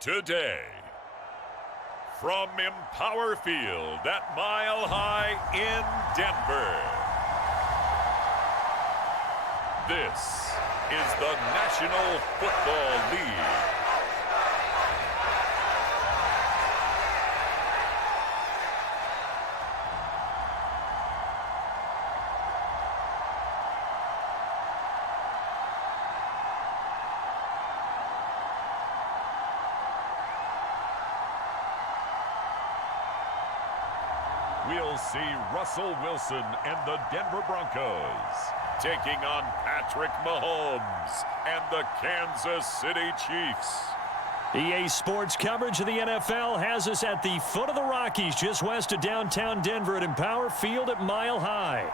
today. From Empower Field at Mile High in Denver, this is the National Football League. We'll see Russell Wilson and the Denver Broncos taking on Patrick Mahomes and the Kansas City Chiefs. EA Sports coverage of the NFL has us at the foot of the Rockies, just west of downtown Denver at Empower Field at Mile High.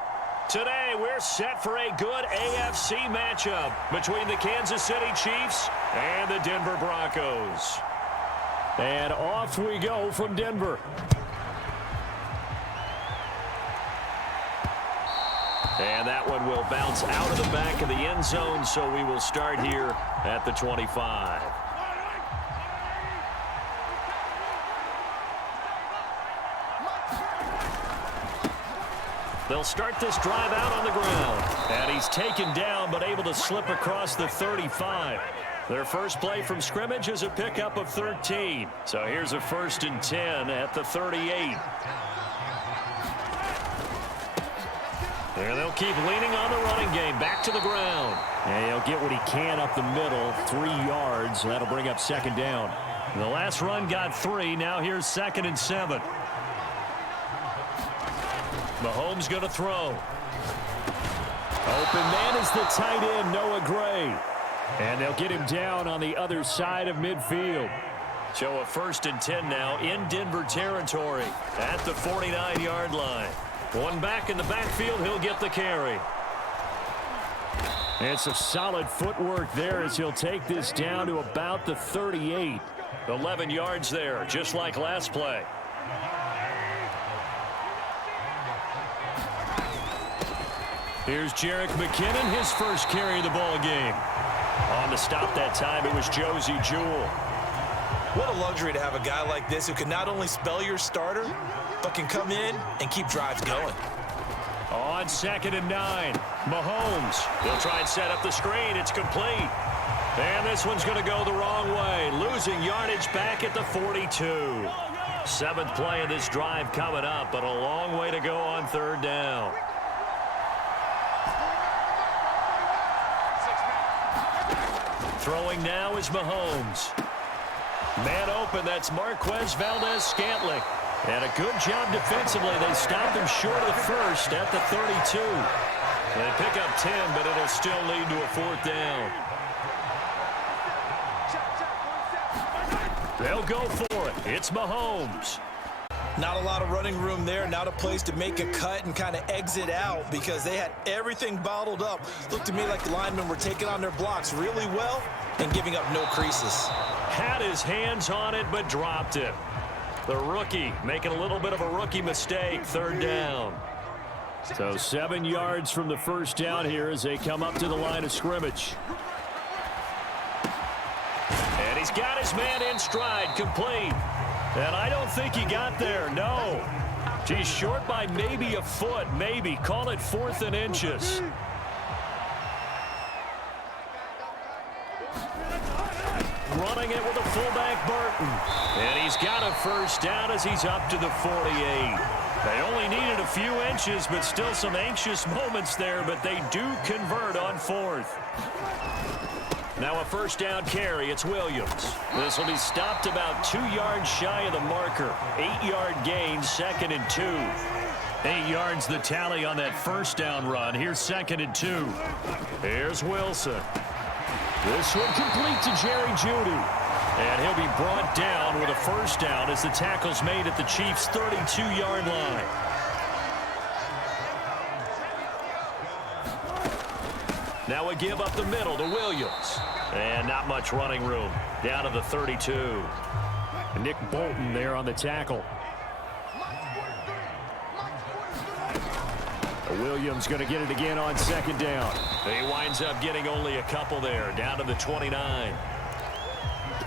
Today, we're set for a good AFC matchup between the Kansas City Chiefs and the Denver Broncos. And off we go from Denver. And that one will bounce out of the back of the end zone, so we will start here at the 25. They'll start this drive out on the ground. And he's taken down, but able to slip across the 35. Their first play from scrimmage is a pickup of 13. So here's a 1st and 10 at the 38. There they'll keep leaning on the running game. Back to the ground. And he'll get what he can up the middle. 3 yards. That'll bring up 2nd down. The last run got 3. Now here's 2nd and 7. Mahomes going to throw. Open man is the tight end, Noah Gray. And they'll get him down on the other side of midfield. So a 1st and 10 now in Denver territory at the 49-yard line. One back in the backfield, he'll get the carry. And some solid footwork there as he'll take this down to about the 38. 11 yards there, just like last play. Here's Jerick McKinnon, his first carry of the ball game. On the stop that time, it was Josie Jewell. What a luxury to have a guy like this who can not only spell your starter, but can come in and keep drives going. On 2nd and 9, Mahomes. He'll try and set up the screen. It's complete. And this one's going to go the wrong way. Losing yardage back at the 42. 7th play of this drive coming up, but a long way to go on 3rd down. Throwing now is Mahomes. Man open, that's Marquez Valdez-Scantling. And a good job defensively. They stopped him short of the 1st at the 32. They pick up 10, but it'll still lead to a 4th down. They'll go for it. It's Mahomes. Not a lot of running room there. Not a place to make a cut and kind of exit out because they had everything bottled up. Looked to me like the linemen were taking on their blocks really well and giving up no creases. Had his hands on it, but dropped it. The rookie making a little bit of a rookie mistake. 3rd down. So 7 yards from the 1st down here as they come up to the line of scrimmage. And he's got his man in stride, complete. And I don't think he got there, no. He's short by maybe a foot, maybe. Call it 4th and inches. Running it with a fullback, Burton. And he's got a 1st down as he's up to the 48. They only needed a few inches, but still some anxious moments there, but they do convert on 4th. Now a 1st down carry, it's Williams. This will be stopped about 2 yards shy of the marker. 8-yard gain, 2nd and 2. 8 yards the tally on that 1st down run. Here's 2nd and 2. Here's Wilson. This one complete to Jerry Jeudy. And he'll be brought down with a 1st down as the tackle's made at the Chiefs' 32-yard line. Now a give up the middle to Williams. And not much running room. Down to the 32. Nick Bolton there on the tackle. Williams going to get it again on 2nd down. He winds up getting only a couple there. Down to the 29.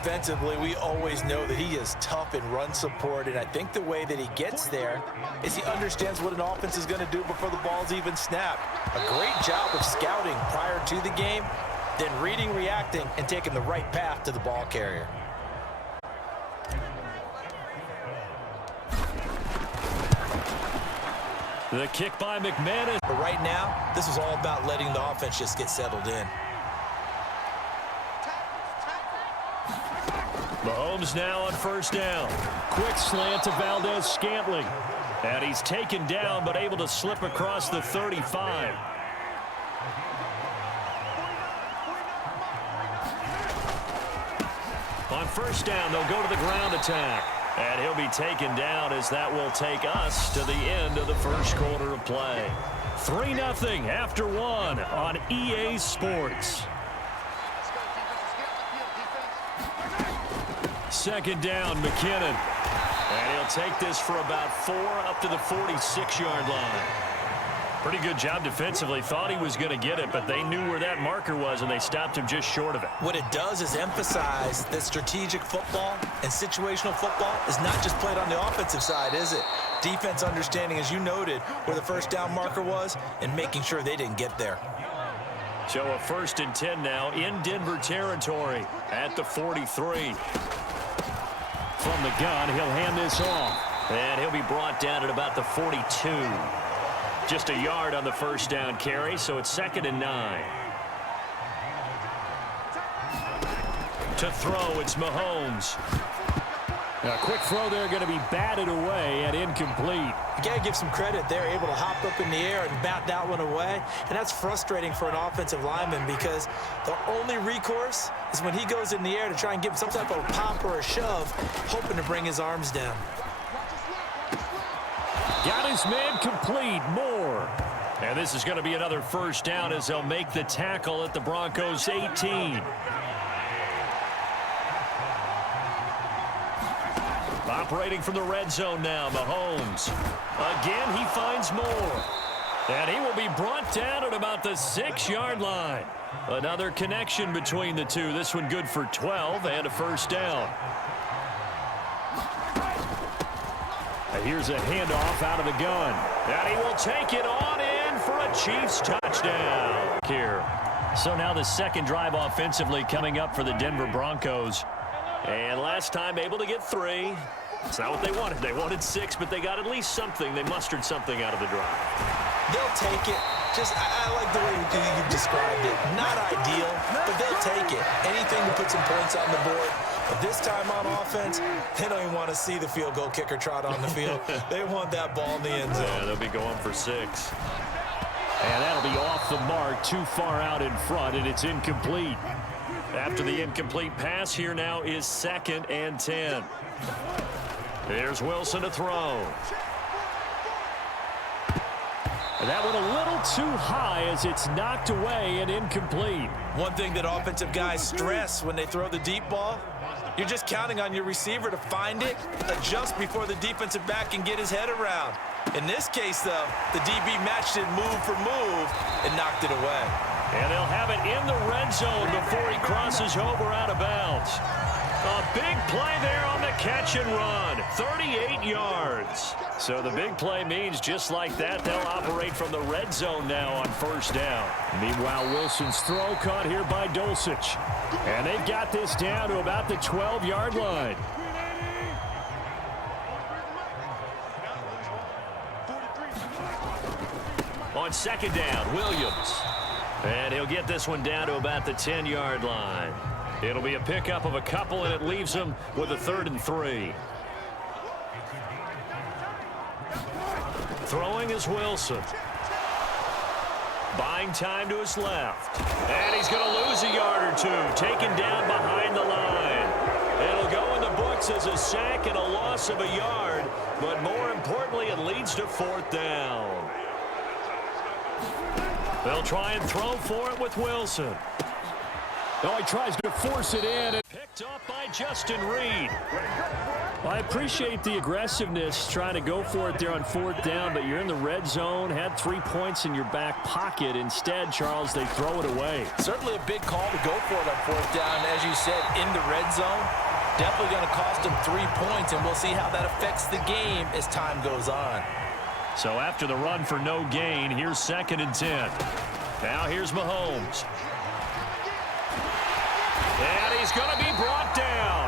Defensively, we always know that he is tough in run support, and I think the way that he gets there is he understands what an offense is going to do before the ball's even snapped. A great job of scouting prior to the game, then reading, reacting, and taking the right path to the ball carrier. The kick by McManus. But right now, this is all about letting the offense just get settled in. Mahomes now on first down. Quick slant to Valdez-Scantling. And he's taken down, but able to slip across the 35. On first down, they'll go to the ground attack. And he'll be taken down as that will take us to the end of the first quarter of play. 3-0 after 1 on EA Sports. Second down, McKinnon. And he'll take this for about 4 up to the 46-yard line. Pretty good job defensively. Thought he was going to get it, but they knew where that marker was, and they stopped him just short of it. What it does is emphasize that strategic football and situational football is not just played on the offensive side, is it? Defense understanding, as you noted, where the first down marker was and making sure they didn't get there. So a 1st and 10 now in Denver territory at the 43. From the gun, he'll hand this off. And he'll be brought down at about the 42. Just a yard on the first down carry, so it's 2nd and 9. To throw, it's Mahomes. A quick throw there, going to be batted away and incomplete. You got to give some credit. They're able to hop up in the air and bat that one away. And that's frustrating for an offensive lineman because the only recourse is when he goes in the air to try and give some type of a pop or a shove, hoping to bring his arms down. Got his man complete. Moore. And this is going to be another first down as they'll make the tackle at the Broncos 18. Operating from the red zone now, Mahomes. Again, he finds Moore. And he will be brought down at about the 6-yard line. Another connection between the two. This one good for 12 and a first down. And here's a handoff out of the gun. And he will take it on in for a Chiefs touchdown here. So now the second drive offensively coming up for the Denver Broncos. And last time able to get 3. It's not what they wanted. They wanted 6, but they got at least something. They mustered something out of the drive. They'll take it. I like the way you described it. Not ideal, but they'll take it. Anything to put some points on the board. But this time on offense, they don't even want to see the field goal kicker trot on the field. They want that ball in the end zone. Yeah, they'll be going for 6. And that'll be off the mark, too far out in front, and it's incomplete. After the incomplete pass, here now is 2nd and 10. There's Wilson to throw. And that one a little too high as it's knocked away and incomplete. One thing that offensive guys stress when they throw the deep ball, you're just counting on your receiver to find it, adjust before the defensive back can get his head around. In this case, though, the DB matched it move for move and knocked it away. And they'll have it in the red zone before he crosses over out of bounds. A big play there on the catch and run. 38 yards. So the big play means just like that, they'll operate from the red zone now on first down. Meanwhile, Wilson's throw caught here by Dulcich. And they've got this down to about the 12-yard line. On second down, Williams. And he'll get this one down to about the 10-yard line. It'll be a pickup of a couple, and it leaves them with a 3rd and 3. Throwing is Wilson. Buying time to his left. And he's going to lose a yard or two, taken down behind the line. It'll go in the books as a sack and a loss of a yard, but more importantly, it leads to 4th down. They'll try and throw for it with Wilson. Oh, he tries to force it in. Picked up by Justin Reed. Well, I appreciate the aggressiveness trying to go for it there on 4th down, but you're in the red zone, had 3 points in your back pocket. Instead, Charles, they throw it away. Certainly a big call to go for it on 4th down. As you said, in the red zone, definitely going to cost them 3 points, and we'll see how that affects the game as time goes on. So after the run for no gain, here's 2nd and 10. Now here's Mahomes. And he's going to be brought down.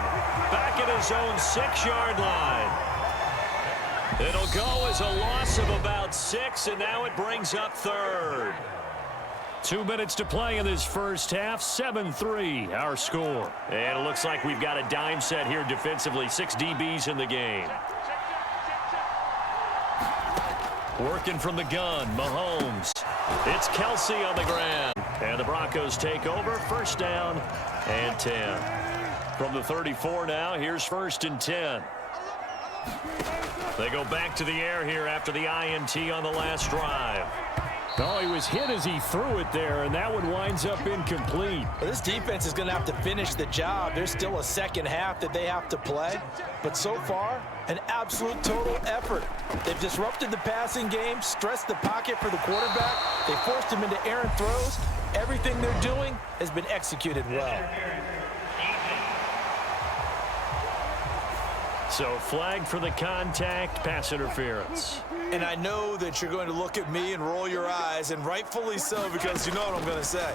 Back at his own 6-yard line. It'll go as a loss of about 6, and now it brings up 3rd. 2 minutes to play in this first half. 7-3 our score. And it looks like we've got a dime set here defensively. 6 DBs in the game. Working from the gun, Mahomes. It's Kelsey on the ground. And the Broncos take over. 1st down and 10. From the 34 now, here's 1st and 10. They go back to the air here after the INT on the last drive. Oh, he was hit as he threw it there, and that one winds up incomplete. Well, this defense is going to have to finish the job. There's still a second half that they have to play. But so far, an absolute total effort. They've disrupted the passing game, stressed the pocket for the quarterback. They forced him into errant throws. Everything they're doing has been executed well. So flag for the contact, pass interference. And I know that you're going to look at me and roll your eyes, and rightfully so, because you know what I'm going to say.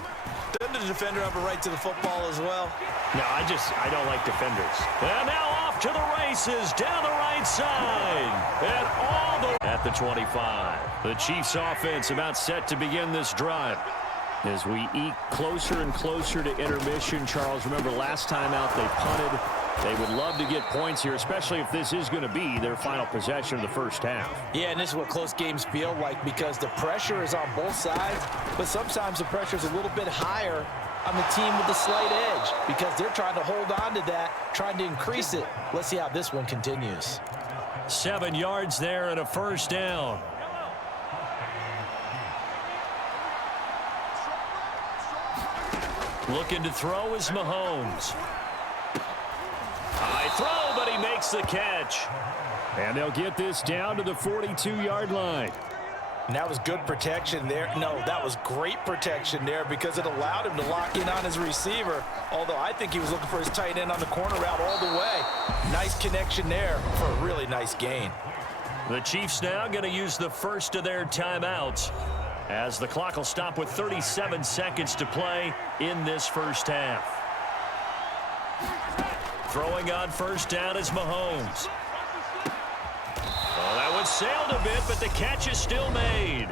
Doesn't the defender have a right to the football as well? No, I don't like defenders. And now off to the races, down the right side. And all the at the 25. The Chiefs offense about set to begin this drive. As we eke closer and closer to intermission, Charles, remember last time out they punted. They would love to get points here, especially if this is going to be their final possession of the first half. Yeah, and this is what close games feel like because the pressure is on both sides, but sometimes the pressure is a little bit higher on the team with the slight edge because they're trying to hold on to that, trying to increase it. Let's see how this one continues. 7 yards there and a 1st down. Looking to throw is Mahomes. High throw, but he makes the catch. And they'll get this down to the 42-yard line. And that was good protection there. No, that was great protection there because it allowed him to lock in on his receiver, although I think he was looking for his tight end on the corner route all the way. Nice connection there for a really nice gain. The Chiefs now going to use the first of their timeouts as the clock will stop with 37 seconds to play in this first half. Throwing on 1st down is Mahomes. Oh, that one sailed a bit, but the catch is still made.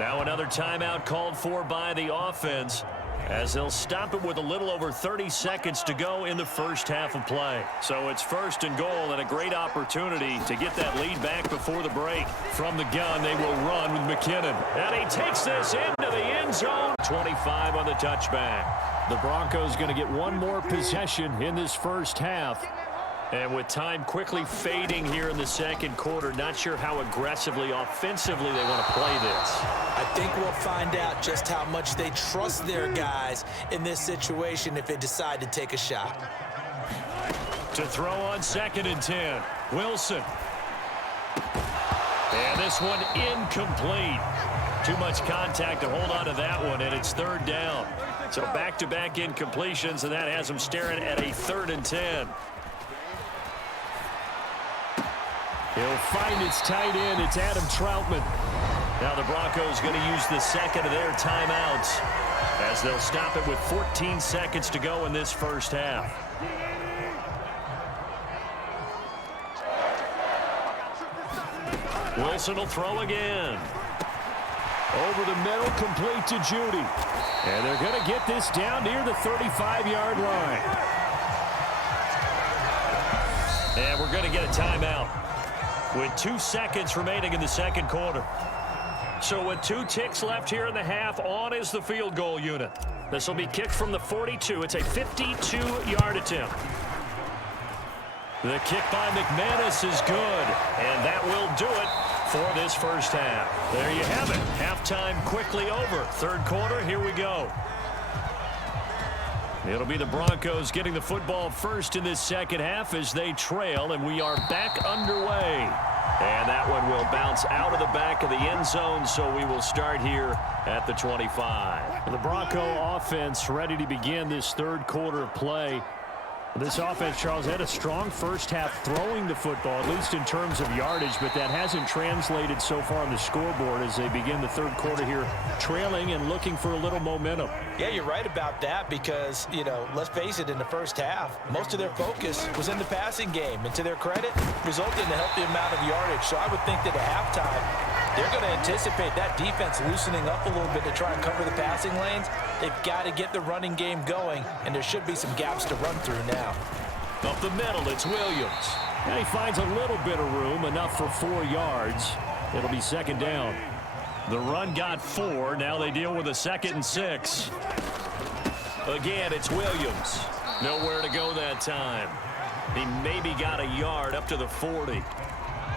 Now another timeout called for by the offense as they'll stop it with a little over 30 seconds to go in the first half of play. So it's 1st and goal and a great opportunity to get that lead back before the break. From the gun, they will run with McKinnon. And he takes this into the end zone. 25 on the touchback. The Broncos going to get one more possession in this first half. And with time quickly fading here in the second quarter, not sure how aggressively, offensively they want to play this. I think we'll find out just how much they trust their guys in this situation if they decide to take a shot. To throw on 2nd and 10, Wilson. And this one incomplete. Too much contact to hold on to that one, and it's 3rd down. So back-to-back incompletions, and that has them staring at a 3rd and 10. He'll find his tight end. It's Adam Troutman. Now the Broncos going to use the second of their timeouts as they'll stop it with 14 seconds to go in this first half. Wilson will throw again. Over the middle, complete to Judy. And they're going to get this down near the 35-yard line. And we're going to get a timeout with 2 seconds remaining in the second quarter. So with 2 ticks left here in the half, on is the field goal unit. This will be kicked from the 42. It's a 52-yard attempt. The kick by McManus is good, and that will do it for this first half. There you have it. Halftime quickly over. Third quarter, here we go. It'll be the Broncos getting the football first in this second half as they trail, and we are back underway. And that one will bounce out of the back of the end zone, so we will start here at the 25. The Bronco offense ready to begin this third quarter of play. This offense, Charles, had a strong first half throwing the football, at least in terms of yardage, but that hasn't translated so far on the scoreboard as they begin the third quarter here, trailing and looking for a little momentum. Yeah, you're right about that because, let's face it, in the first half, most of their focus was in the passing game. And to their credit, resulted in a healthy amount of yardage. So I would think that at halftime, they're going to anticipate that defense loosening up a little bit to try and cover the passing lanes. They've got to get the running game going, and there should be some gaps to run through now. Up the middle, it's Williams. And he finds a little bit of room, enough for 4 yards. It'll be second down. The run got 4. Now they deal with a 2nd and 6. Again, it's Williams. Nowhere to go that time. He maybe got a yard up to the 40.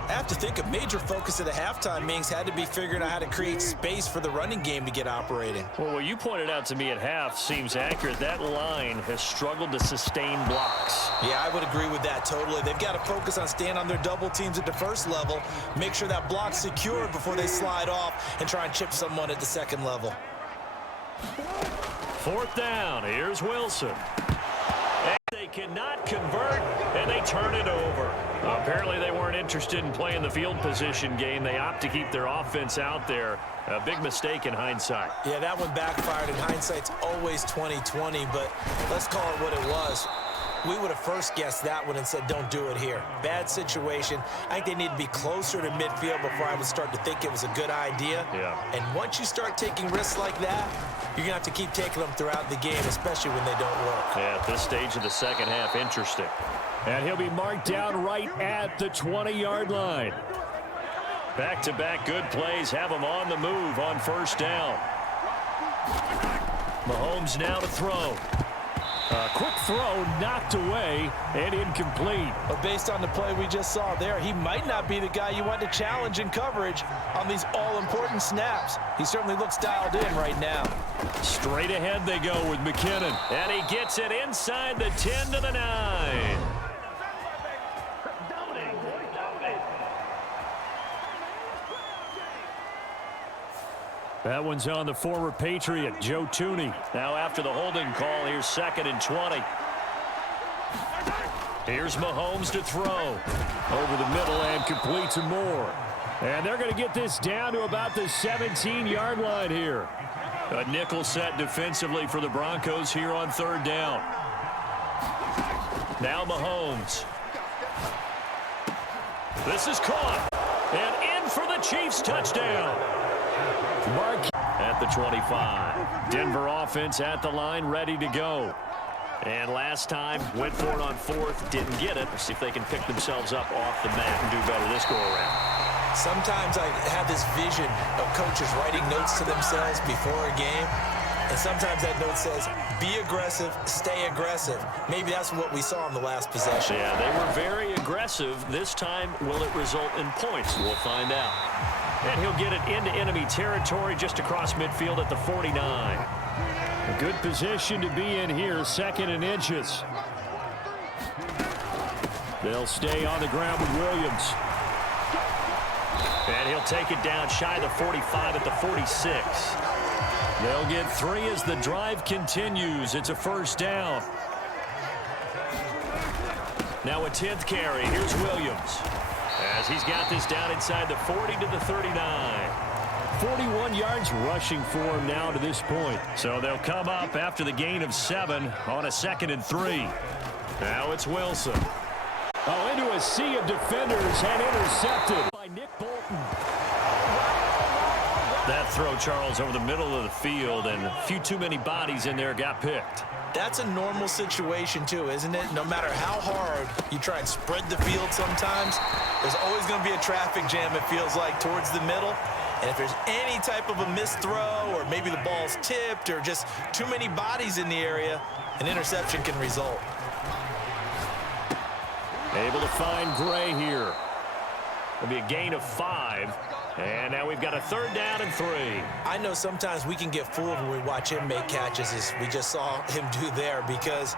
I have to think a major focus of the halftime meetings had to be figuring out how to create space for the running game to get operating. Well, what you pointed out to me at half seems accurate. That line has struggled to sustain blocks. Yeah, I would agree with that totally. They've got to focus on staying on their double teams at the first level, make sure that block's secure before they slide off and try and chip someone at the second level. 4th down. Here's Wilson. And they cannot convert, and they turn it over. Apparently they weren't interested in playing the field position game. They opt to keep their offense out there. A big mistake in hindsight. Yeah, that one backfired. In hindsight's always 20/20, but let's call it what it was. We would have first guessed that one and said, don't do it here. Bad situation. I think they need to be closer to midfield before I would start to think it was a good idea. Yeah. And once you start taking risks like that, you're going to have to keep taking them throughout the game, especially when they don't work. Yeah, at this stage of the second half, interesting. And he'll be marked down right at the 20-yard line. Back-to-back good plays have them on the move on first down. Mahomes now to throw. A quick throw knocked away and incomplete. But based on the play we just saw there, he might not be the guy you want to challenge in coverage on these all-important snaps. He certainly looks dialed in right now. Straight ahead they go with McKinnon. And he gets it inside the 10 to the 9. That one's on the former Patriot, Joe Tooney. Now after the holding call, here's 2nd and 20. Here's Mahomes to throw. Over the middle and complete to Moore. And they're going to get this down to about the 17-yard line here. A nickel set defensively for the Broncos here on 3rd down. Now Mahomes. This is caught. And in for the Chiefs touchdown. Mark at the 25. Denver offense at the line, ready to go. And last time, went for it on 4th, didn't get it. Let's see if they can pick themselves up off the mat and do better this go-around. Sometimes I have this vision of coaches writing notes to themselves before a game. And sometimes that note says, be aggressive, stay aggressive. Maybe that's what we saw in the last possession. Yeah, they were very aggressive. This time, will it result in points? We'll find out. And he'll get it into enemy territory just across midfield at the 49. A good position to be in here, 2nd and inches. They'll stay on the ground with Williams. And he'll take it down shy of the 45 at the 46. They'll get 3 as the drive continues. It's a first down. Now a 10th carry. Here's Williams. As he's got this down inside the 40 to the 39. 41 yards rushing for him now to this point. So they'll come up after the gain of 7 on a 2nd and 3. Now it's Wilson. Oh, into a sea of defenders and intercepted by Nick Bolton. That throw, Charles, over the middle of the field, and a few too many bodies in there got picked. That's a normal situation, too, isn't it? No matter how hard you try and spread the field sometimes, there's always going to be a traffic jam, it feels like, towards the middle. And if there's any type of a missed throw or maybe the ball's tipped or just too many bodies in the area, an interception can result. Able to find Gray here. It'll be a gain of 5. And now we've got a 3rd down and 3. I know sometimes we can get fooled when we watch him make catches, as we just saw him do there, because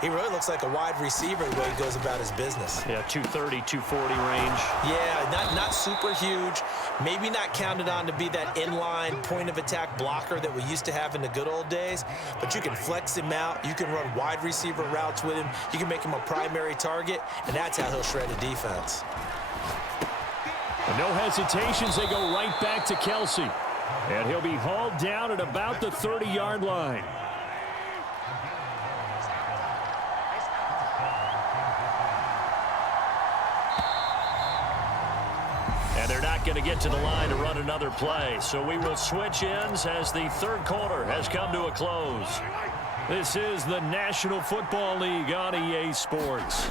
he really looks like a wide receiver the way he goes about his business. Yeah, 230, 240 range. Yeah, not super huge. Maybe not counted on to be that inline point-of-attack blocker that we used to have in the good old days, but you can flex him out. You can run wide receiver routes with him. You can make him a primary target, and that's how he'll shred a defense. No hesitations, they go right back to Kelsey. And he'll be hauled down at about the 30-yard line. And they're not going to get to the line to run another play. So we will switch ends as the 3rd quarter has come to a close. This is the National Football League on EA Sports.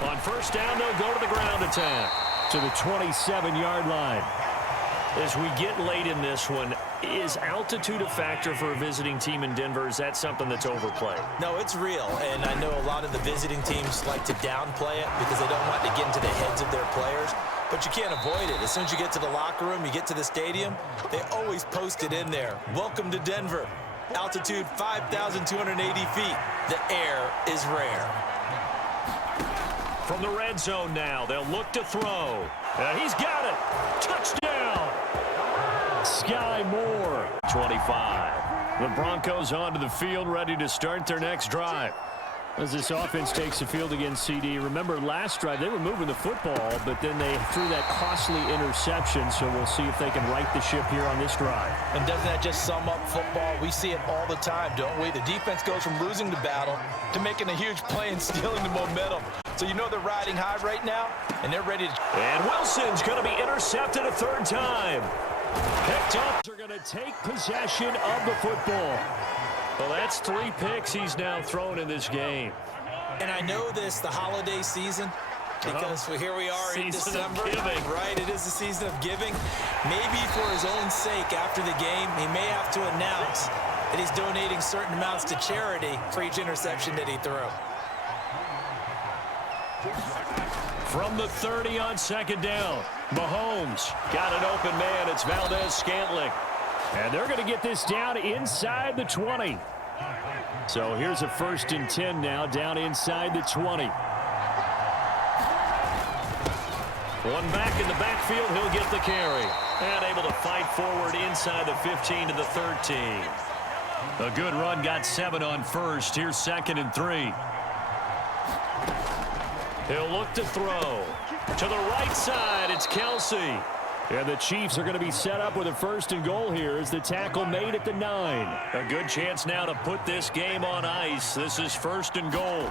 On 1st down, they'll go to the ground attack to the 27-yard line. As we get late in this one, is altitude a factor for a visiting team in Denver? Is that something that's overplayed? No, it's real, and I know a lot of the visiting teams like to downplay it because they don't want to get into the heads of their players, but you can't avoid it. As soon as you get to the locker room, you get to the stadium, they always post it in there. Welcome to Denver. Altitude 5,280 feet. The air is rare. From the red zone now, they'll look to throw. He's got it. Touchdown. Sky Moore. 25. The Broncos onto the field, ready to start their next drive. As this offense takes the field against CD, remember last drive they were moving the football, but then they threw that costly interception, so we'll see if they can right the ship here on this drive. And doesn't that just sum up football? We see it all the time, don't we? The defense goes from losing the battle to making a huge play and stealing the momentum. So you know they're riding high right now, and they're ready to... And Wilson's going to be intercepted a 3rd time. Picked up. They're going to take possession of the football. Well, that's 3 picks he's now thrown in this game. And I know this, the holiday season, because here we are in December. Right, it is the season of giving. Maybe for his own sake, after the game, he may have to announce that he's donating certain amounts to charity for each interception that he threw. From the 30 on 2nd down, Mahomes got an open man. It's Valdez-Scantling. And they're going to get this down inside the 20. So here's a 1st and 10 now, down inside the 20. One back in the backfield, he'll get the carry. And able to fight forward inside the 15 to the 13. A good run, got 7 on 1st. Here's 2nd and 3. He'll look to throw. To the right side, it's Kelsey. And the Chiefs are going to be set up with a 1st and goal here as the tackle made at the 9. A good chance now to put this game on ice. This is 1st and goal.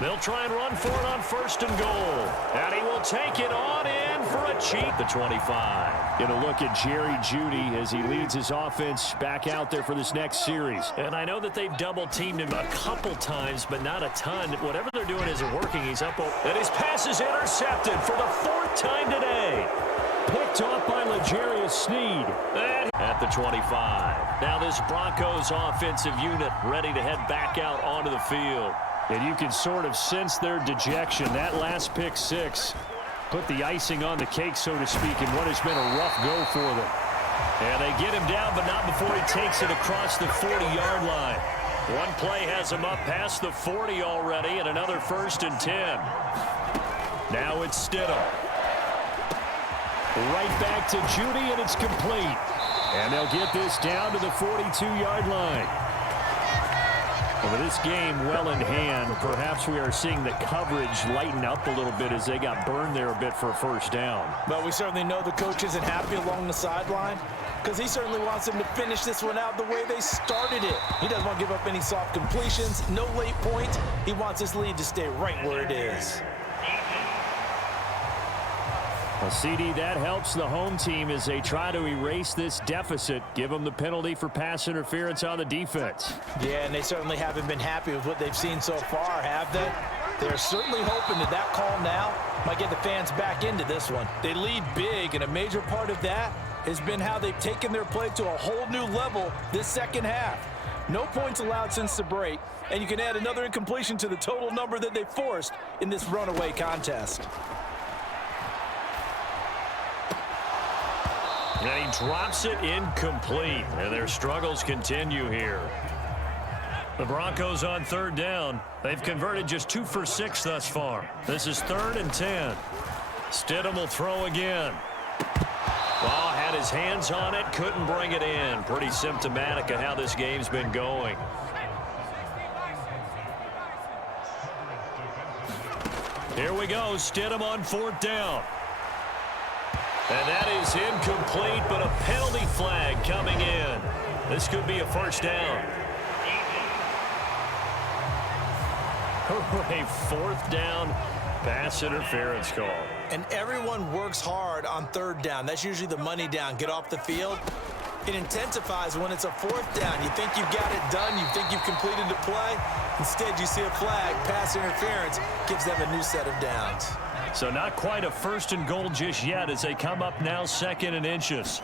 They'll try and run for it on 1st and goal. And he will take it on in for a cheat. The 25. Get a look at Jerry Jeudy as he leads his offense back out there for this next series. And I know that they've double-teamed him a couple times, but not a ton. Whatever they're doing isn't working. He's up. And his pass is intercepted for the 4th time today. Picked off by L'Jarius Sneed. At the 25. Now this Broncos offensive unit ready to head back out onto the field. And you can sort of sense their dejection. That last pick 6 put the icing on the cake, so to speak, in what has been a rough go for them. And they get him down, but not before he takes it across the 40-yard line. One play has him up past the 40 already, and another 1st and 10. Now it's Stidham. Right back to Jeudy, and it's complete. And they'll get this down to the 42-yard line. With this game well in hand, perhaps we are seeing the coverage lighten up a little bit as they got burned there a bit for a 1st down. But we certainly know the coach isn't happy along the sideline because he certainly wants them to finish this one out the way they started it. He doesn't want to give up any soft completions, no late points. He wants his lead to stay right where it is. Well, CD, that helps the home team as they try to erase this deficit, give them the penalty for pass interference on the defense. Yeah, and they certainly haven't been happy with what they've seen so far, have they? They're certainly hoping that that call now might get the fans back into this one. They lead big, and a major part of that has been how they've taken their play to a whole new level this 2nd half. No points allowed since the break, and you can add another incompletion to the total number that they forced in this runaway contest. And he drops it incomplete. And their struggles continue here. The Broncos on third down. They've converted just 2 for 6 thus far. This is 3rd and 10. Stidham will throw again. Well, had his hands on it, couldn't bring it in. Pretty symptomatic of how this game's been going. Here we go, Stidham on 4th down. And that is incomplete, but a penalty flag coming in. This could be a first down. A 4th down pass interference call. And everyone works hard on 3rd down. That's usually the money down. Get off the field. It intensifies when it's a 4th down. You think you've got it done. You think you've completed the play. Instead, you see a flag. Pass interference gives them a new set of downs. So not quite a 1st and goal just yet as they come up now 2nd and inches.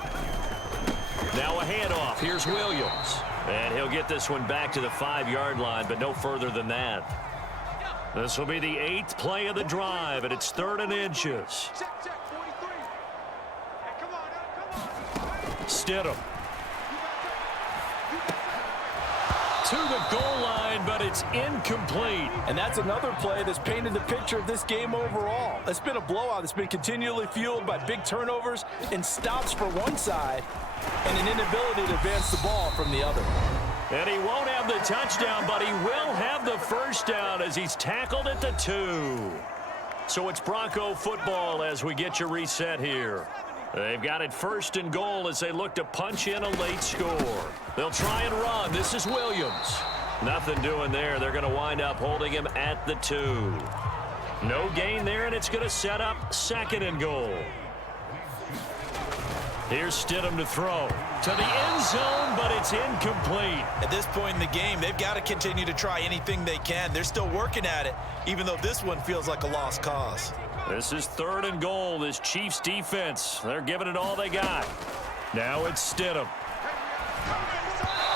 Now a handoff. Here's Williams. And he'll get this one back to the 5-yard line, but no further than that. This will be the 8th play of the drive, and it's 3rd and inches. Stidham. To the goal line, but it's incomplete. And that's another play that's painted the picture of this game overall. It's been a blowout. It's been continually fueled by big turnovers and stops for one side and an inability to advance the ball from the other. And he won't have the touchdown, but he will have the first down as he's tackled at the 2. So it's Bronco football as we get you reset here. They've got it 1st and goal as they look to punch in a late score. They'll try and run. This is Williams. Nothing doing there. They're going to wind up holding him at the 2. No gain there, and it's going to set up 2nd and goal. Here's Stidham to throw. To the end zone, but it's incomplete. At this point in the game, they've got to continue to try anything they can. They're still working at it, even though this one feels like a lost cause. This is 3rd and goal. This Chiefs defense, they're giving it all they got. Now it's Stidham.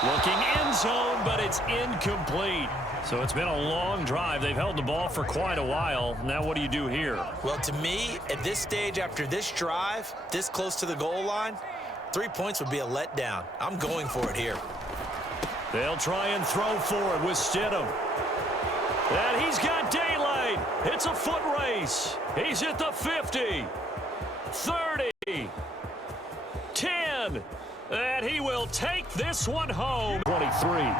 Looking end zone, but it's incomplete. So it's been a long drive. They've held the ball for quite a while. Now what do you do here? Well, to me, at this stage, after this drive, this close to the goal line, 3 points would be a letdown. I'm going for it here. They'll try and throw for it with Stidham. And he's got daylight. It's a foot race. He's at the 50, 30, 10, and he will take this one home. 23.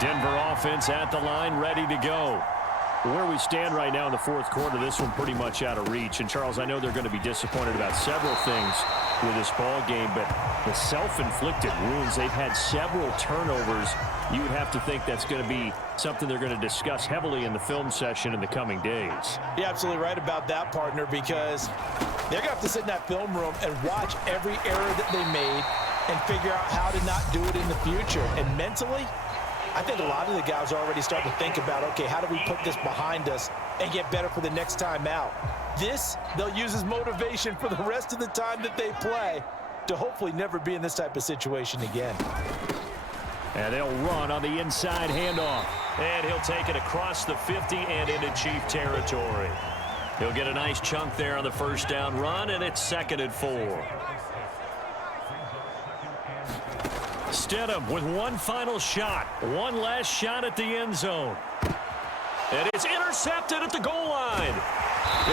Denver offense at the line, ready to go. Where we stand right now in the 4th quarter, this one pretty much out of reach. And, Charles, I know they're going to be disappointed about several things with this ball game, but the self-inflicted wounds, they've had several turnovers. You would have to think that's going to be something they're going to discuss heavily in the film session in the coming days. You're absolutely right about that, partner, because they're going to have to sit in that film room and watch every error that they made and figure out how to not do it in the future. And mentally, I think a lot of the guys are already starting to think about, okay, how do we put this behind us and get better for the next time out? This, they'll use as motivation for the rest of the time that they play to hopefully never be in this type of situation again. And they'll run on the inside handoff. And he'll take it across the 50 and into Chief territory. He'll get a nice chunk there on the 1st down run, and it's 2nd and 4. Stidham with one final shot. One last shot at the end zone. And it's intercepted at the goal line.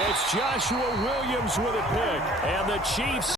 It's Joshua Williams with a pick. And the Chiefs